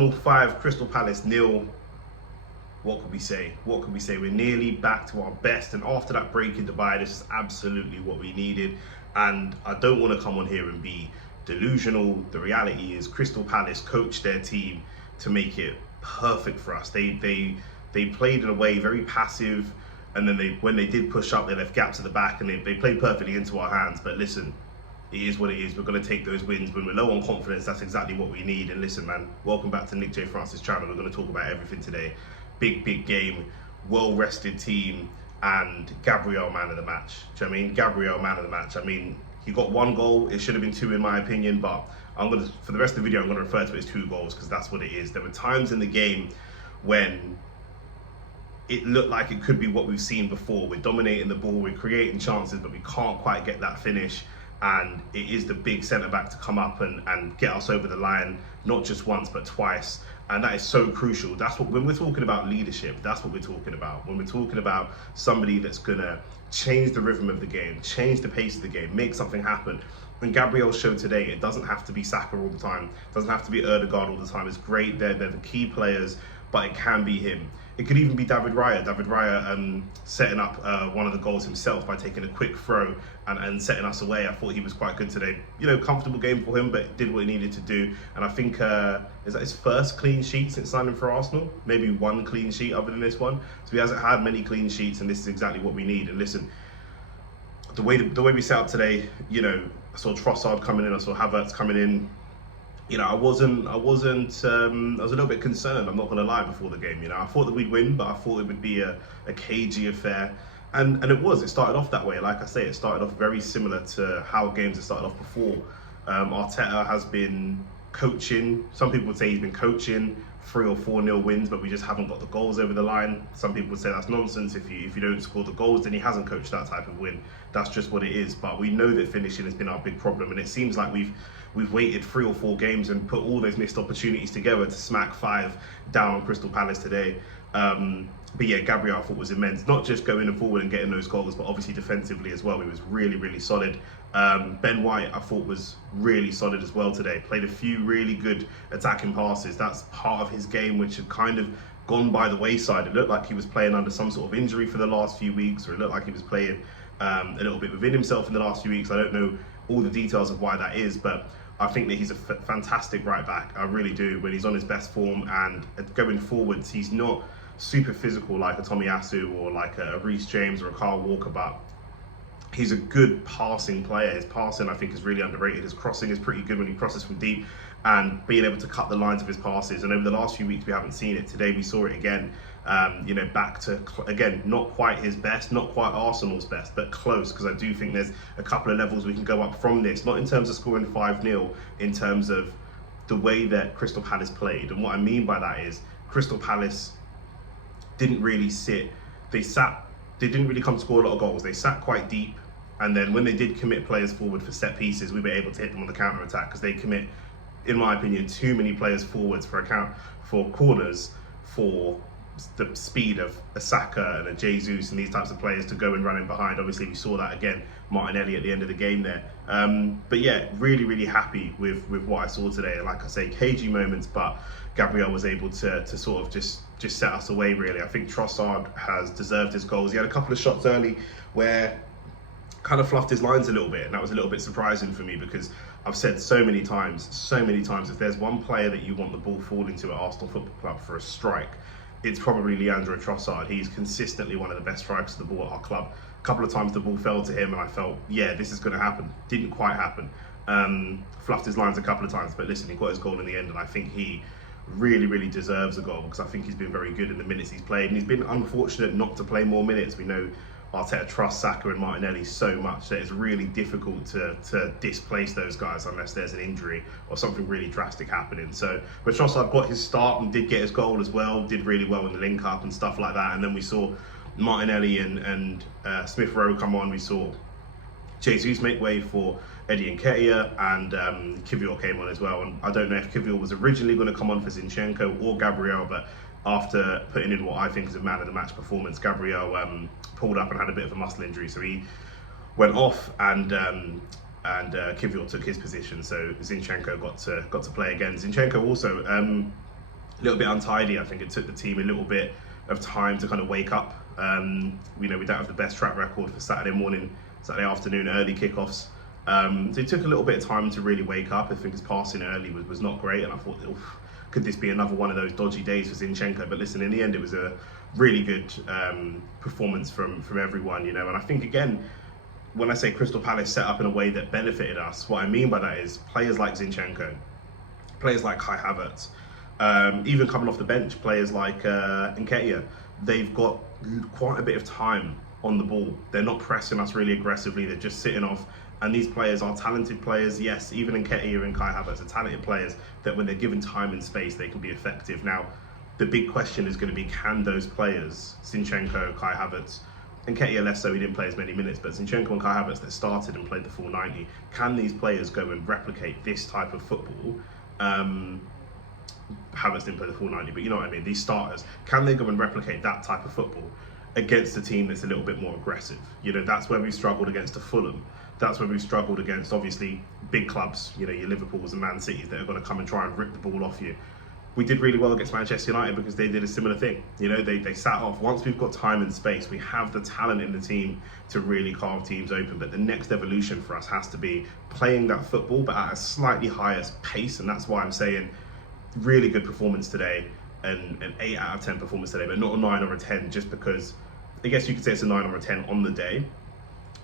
Arsenal 5, Crystal Palace 0. What could we say? What could we say? We're nearly back to our best, and after that break in Dubai, this is absolutely what we needed. And I don't want to come on here and be delusional. The reality is Crystal Palace coached their team to make it perfect for us. They played in a way very passive, and then when they did push up, they left gaps at the back, and they played perfectly into our hands. But listen, it is what it is. We're going to take those wins. When we're low on confidence, that's exactly what we need. And listen, man, welcome back to Nick J. Francis channel. We're going to talk about everything today. Big game, well-rested team, and Gabriel man of the match. Do you know what I mean? Gabriel man of the match. I mean, he got 1 goal. It should have been 2 in my opinion, but for the rest of the video, I'm going to refer to it as 2 goals because that's what it is. There were times in the game when it looked like it could be what we've seen before. We're dominating the ball, we're creating chances, but we can't quite get that finish. And it is the big centre-back to come up and get us over the line, not just once, but twice. And that is so crucial. That's what, when we're talking about leadership, that's what we're talking about. When we're talking about somebody that's gonna change the rhythm of the game, change the pace of the game, make something happen. And Gabriel showed today, it doesn't have to be Saka all the time. It doesn't have to be Ødegaard all the time. It's great, they're the key players, but it can be him. It could even be David Raya. David Raya setting up one of the goals himself by taking a quick throw and setting us away. I thought he was quite good today. You know, comfortable game for him, but did what he needed to do. And I think, is that his first clean sheet since signing for Arsenal? Maybe 1 clean sheet other than this one. So he hasn't had many clean sheets, and this is exactly what we need. And listen, the way we set up today, you know, I saw Trossard coming in, I saw Havertz coming in. You know, I was a little bit concerned, I'm not gonna lie, before the game. You know, I thought that we'd win, but I thought it would be a cagey affair. And it was, it started off that way. Like I say, it started off very similar to how games have started off before. Arteta has been coaching, some people would say he's been coaching 3 or 4-0 wins, but we just haven't got the goals over the line. Some people would say that's nonsense. If you don't score the goals, then he hasn't coached that type of win. That's just what it is. But we know that finishing has been our big problem, and it seems like we've waited 3 or 4 games and put all those missed opportunities together to smack 5 down on Crystal Palace today. But yeah, Gabriel I thought was immense. Not just going forward and getting those goals, but obviously defensively as well. He was really solid. Ben White I thought was really solid as well today. Played a few really good attacking passes. That's part of his game which had kind of gone by the wayside. It looked like he was playing under some sort of injury for the last few weeks, or it looked like he was playing a little bit within himself in the last few weeks. I don't know all the details of why that is, but I think that he's a fantastic right back. I really do. When he's on his best form and going forwards, he's not super physical like a Tomiyasu or like a Reece James or a Kyle Walker, but he's a good passing player. His passing, I think, is really underrated. His crossing is pretty good when he crosses from deep, and being able to cut the lines of his passes. And over the last few weeks, we haven't seen it. Today, we saw it again. You know, back to, again, not quite his best, not quite Arsenal's best, but close, because I do think there's a couple of levels we can go up from this, not in terms of scoring 5-0, in terms of the way that Crystal Palace played. And what I mean by that is Crystal Palace didn't really sit, they didn't really come to score a lot of goals. They sat quite deep, and then when they did commit players forward for set pieces, we were able to hit them on the counter attack, because they commit, in my opinion, too many players forwards for corners for the speed of a Saka and a Jesus and these types of players to go and run in behind. Obviously we saw that again, Martinelli at the end of the game there. But yeah, really happy with what I saw today. Like I say, cagey moments, but Gabriel was able to sort of just set us away, really. I think Trossard has deserved his goals. He had a couple of shots early where kind of fluffed his lines a little bit, and that was a little bit surprising for me, because I've said so many times, if there's one player that you want the ball falling to at Arsenal Football Club for a strike, it's probably Leandro Trossard. He's consistently one of the best strikers of the ball at our club. A couple of times the ball fell to him and I felt, yeah, this is going to happen. Didn't quite happen. Fluffed his lines a couple of times, but listen, he got his goal in the end, and I think he really deserves a goal, because I think he's been very good in the minutes he's played, and he's been unfortunate not to play more minutes. We know Arteta trusts Saka and Martinelli so much that it's really difficult to displace those guys unless there's an injury or something really drastic happening. So, but Trossard got his start and did get his goal as well, did really well in the link up and stuff like that. And then we saw Martinelli and Smith Rowe come on. We saw Jesus make way for Eddie Nketiah, and Kiwior came on as well. And I don't know if Kiwior was originally going to come on for Zinchenko or Gabriel, but after putting in what I think is a man of the match performance, Gabriel pulled up and had a bit of a muscle injury, so he went off, and Kiwior took his position. So Zinchenko got to play again. Zinchenko also a little bit untidy. I think it took the team a little bit of time to kind of wake up. We don't have the best track record for Saturday morning, Saturday afternoon early kickoffs. So it took a little bit of time to really wake up. I think his passing early was not great, and I thought, could this be another one of those dodgy days for Zinchenko? But listen, in the end, it was a really good performance from everyone, and I think, again, when I say Crystal Palace set up in a way that benefited us, what I mean by that is players like Zinchenko, players like Kai Havertz, even coming off the bench, players like Nketiah, they've got quite a bit of time on the ball. They're not pressing us really aggressively, they're just sitting off. And these players are talented players, yes, even Nketiah and Kai Havertz are talented players that when they're given time and space, they can be effective. Now, the big question is going to be, can those players, Zinchenko, Kai Havertz, Nketiah less so, he didn't play as many minutes, but Zinchenko and Kai Havertz that started and played the full 90, can these players go and replicate this type of football? Havertz didn't play the full 90, but you know what I mean, these starters, can they go and replicate that type of football against a team that's a little bit more aggressive? That's where we struggled against a Fulham. That's where we've struggled against, obviously, big clubs, your Liverpools and Man Cities that are going to come and try and rip the ball off you. We did really well against Manchester United because they did a similar thing. They sat off. Once we've got time and space, we have the talent in the team to really carve teams open. But the next evolution for us has to be playing that football, but at a slightly higher pace. And that's why I'm saying really good performance today, and an 8 out of 10 performance today, but not a 9 or a 10, just because I guess you could say it's a 9 or a 10 on the day.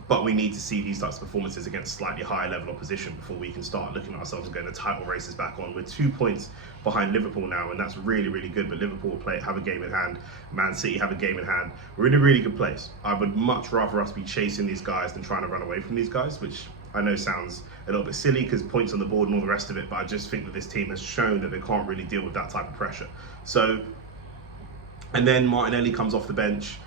But we need to see these types of performances against slightly higher level opposition before we can start looking at ourselves and getting the title races back on. We're 2 points behind Liverpool now, and that's really, really good. But Liverpool have a game in hand. Man City have a game in hand. We're in a really good place. I would much rather us be chasing these guys than trying to run away from these guys, which I know sounds a little bit silly because points on the board and all the rest of it, but I just think that this team has shown that they can't really deal with that type of pressure. So, and then Martinelli comes off the bench.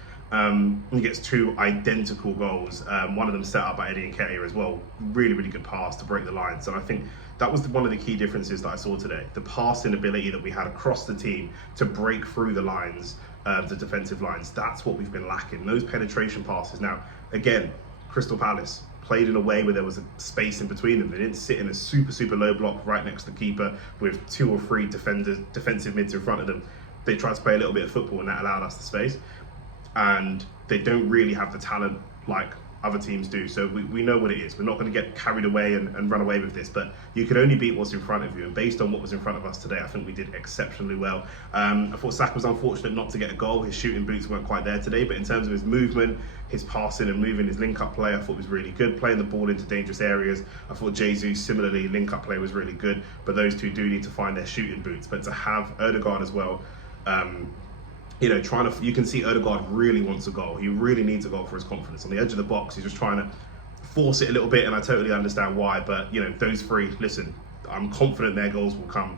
He gets 2 identical goals. One of them set up by Eddie Nketiah as well. Really, really good pass to break the lines. And I think that was one of the key differences that I saw today. The passing ability that we had across the team to break through the lines, the defensive lines. That's what we've been lacking. Those penetration passes. Now, again, Crystal Palace played in a way where there was a space in between them. They didn't sit in a super, super low block right next to the keeper with 2 or 3 defensive mids in front of them. They tried to play a little bit of football, and that allowed us the space. And they don't really have the talent like other teams do. So we know what it is. We're not going to get carried away and run away with this, but you can only beat what's in front of you. And based on what was in front of us today, I think we did exceptionally well. I thought Saka was unfortunate not to get a goal. His shooting boots weren't quite there today, but in terms of his movement, his passing and moving, his link-up play, I thought was really good. Playing the ball into dangerous areas. I thought Jesus, similarly, link-up play was really good, but those two do need to find their shooting boots. But to have Odegaard as well, you can see Odegaard really wants a goal. He really needs a goal for his confidence. On the edge of the box, he's just trying to force it a little bit, and I totally understand why. But, those 3, listen, I'm confident their goals will come.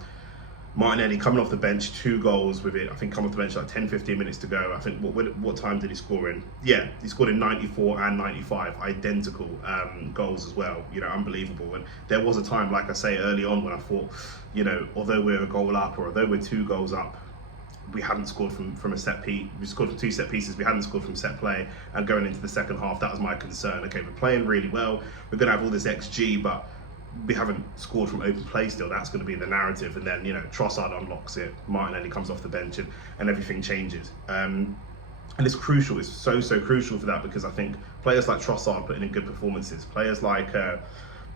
Martinelli coming off the bench, 2 goals with it. I think come off the bench like 10, 15 minutes to go. I think, what time did he score in? Yeah, he scored in 94 and 95, identical goals as well. Unbelievable. And there was a time, like I say early on, when I thought, although we're a goal up or although we're 2 goals up, we hadn't scored from a set piece. We scored from 2 set pieces. We hadn't scored from set play. And going into the second half, that was my concern. Okay, we're playing really well. We're going to have all this XG, but we haven't scored from open play still. That's going to be the narrative. And then, Trossard unlocks it. Martinelli comes off the bench and everything changes. And it's crucial. It's so, so crucial for that, because I think players like Trossard putting in good performances, players like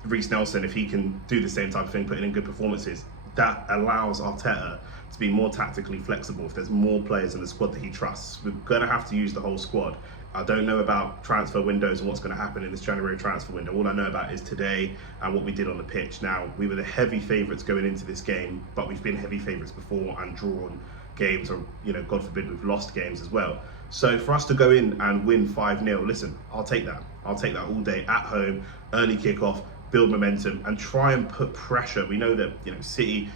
Reiss Nelson, if he can do the same type of thing, putting in good performances, that allows Arteta to be more tactically flexible. If there's more players in the squad that he trusts, we're going to have to use the whole squad. I don't know about transfer windows and what's going to happen in this January transfer window. All I know about is today and what we did on the pitch. Now, we were the heavy favourites going into this game, but we've been heavy favourites before and drawn games, or, God forbid, we've lost games as well. So for us to go in and win 5-0, listen, I'll take that. I'll take that all day at home, early kickoff, build momentum and try and put pressure. We know that, City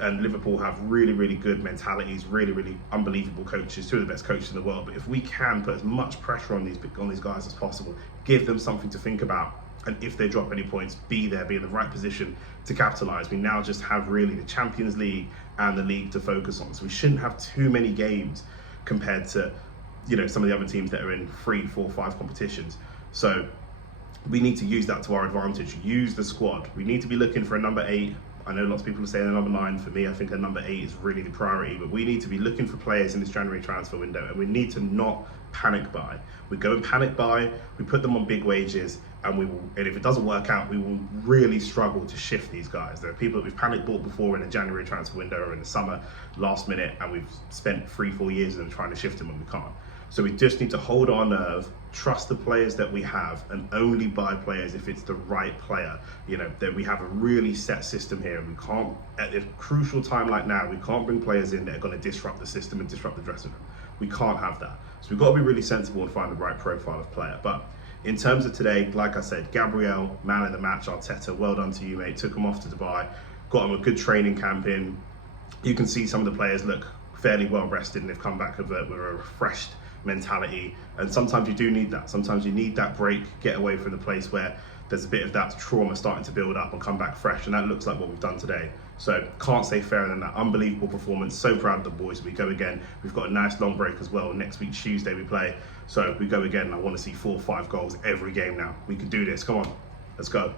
and Liverpool have really, really good mentalities, really, really unbelievable coaches, 2 of the best coaches in the world. But if we can put as much pressure on these guys as possible, give them something to think about, and if they drop any points, be in the right position to capitalise. We now just have really the Champions League and the league to focus on. So we shouldn't have too many games compared to, some of the other teams that are in 3, 4, 5 competitions. So we need to use that to our advantage. Use the squad. We need to be looking for a number 8. I know lots of people are saying a number 9. For me, I think a number 8 is really the priority, but we need to be looking for players in this January transfer window, and we need to not panic buy. We go and panic buy, we put them on big wages, and if it doesn't work out, we will really struggle to shift these guys. There are people that we've panic bought before in the January transfer window or in the summer, last minute, and we've spent 3-4 years of them trying to shift them and we can't. So we just need to hold our nerve, trust the players that we have, and only buy players if it's the right player. You know, that we have a really set system here, and we can't, at a crucial time like now, we can't bring players in that are going to disrupt the system and disrupt the dressing room. We can't have that. So we've got to be really sensible and find the right profile of player. But in terms of today, like I said, Gabriel, man of the match. Arteta, well done to you, mate. Took him off to Dubai, got him a good training camp in. You can see some of the players look fairly well rested, and they've come back with a refreshed mentality. And sometimes you do need that. Sometimes you need that break, get away from the place where there's a bit of that trauma starting to build up, and come back fresh. And that looks like what we've done today. So can't say fairer than that. Unbelievable performance. So proud of the boys. We go again. We've got a nice long break as well. Next week, Tuesday, we play. So we go again. I want to see 4 or 5 goals every game now. We can do this. Come on, let's go.